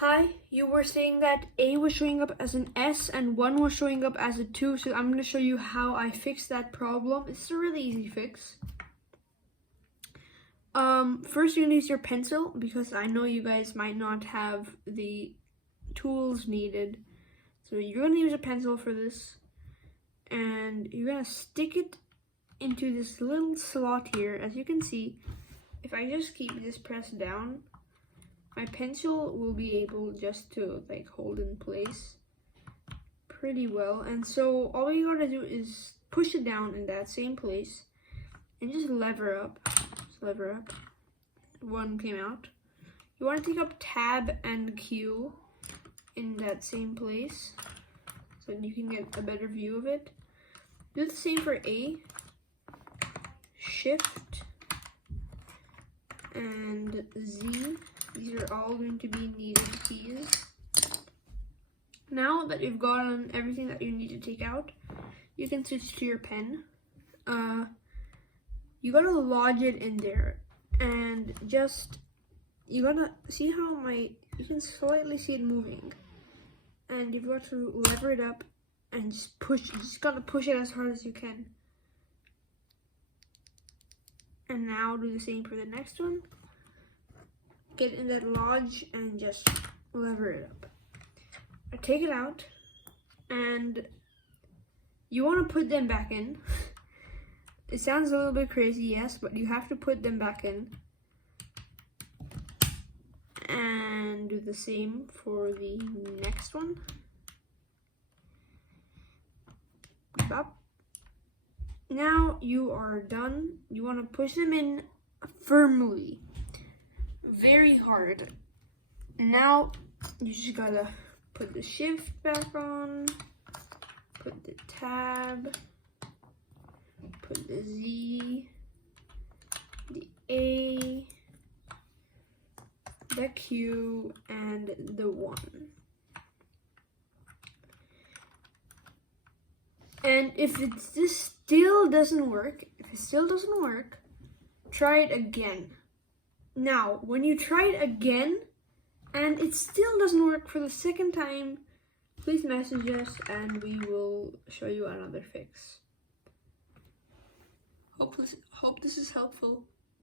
Hi, you were saying that A was showing up as an S and 1 was showing up as a 2, so I'm going to show you how I fixed that problem. It's a really easy fix. First you're going to use your pencil because I know you guys might not have the tools needed. So you're going to use a pencil for this and you're going to stick it into this little slot here. As you can see, if I just keep this pressed down, my pencil will be able just to hold in place pretty well. And so all you gotta do is push it down in that same place and just lever up. Just lever up. 1 came out. You want to take up Tab and Q in that same place so you can get a better view of it. Do the same for A. Shift and Z. These are all going to be needed keys. Now that you've gotten everything that you need to take out, you can switch to your pen. You gotta lodge it in there, and you gotta see how you can slightly see it moving, and you've got to lever it up and just push. You just gotta push it as hard as you can. And now do the same for the next one. Get in that lodge and just lever it up. Take it out, and you want to put them back in. It sounds a little bit crazy, yes, but you have to put them back in. And do the same for the next one. Up. Now you are done. You want to push them in firmly. Very hard. Now you just gotta put the shift back on, put the tab, put the Z, the A, the Q, and the 1. And if this still doesn't work, try it again. Now, when you try it again and it still doesn't work for the second time, please message us and we will show you another fix. Hope this is helpful.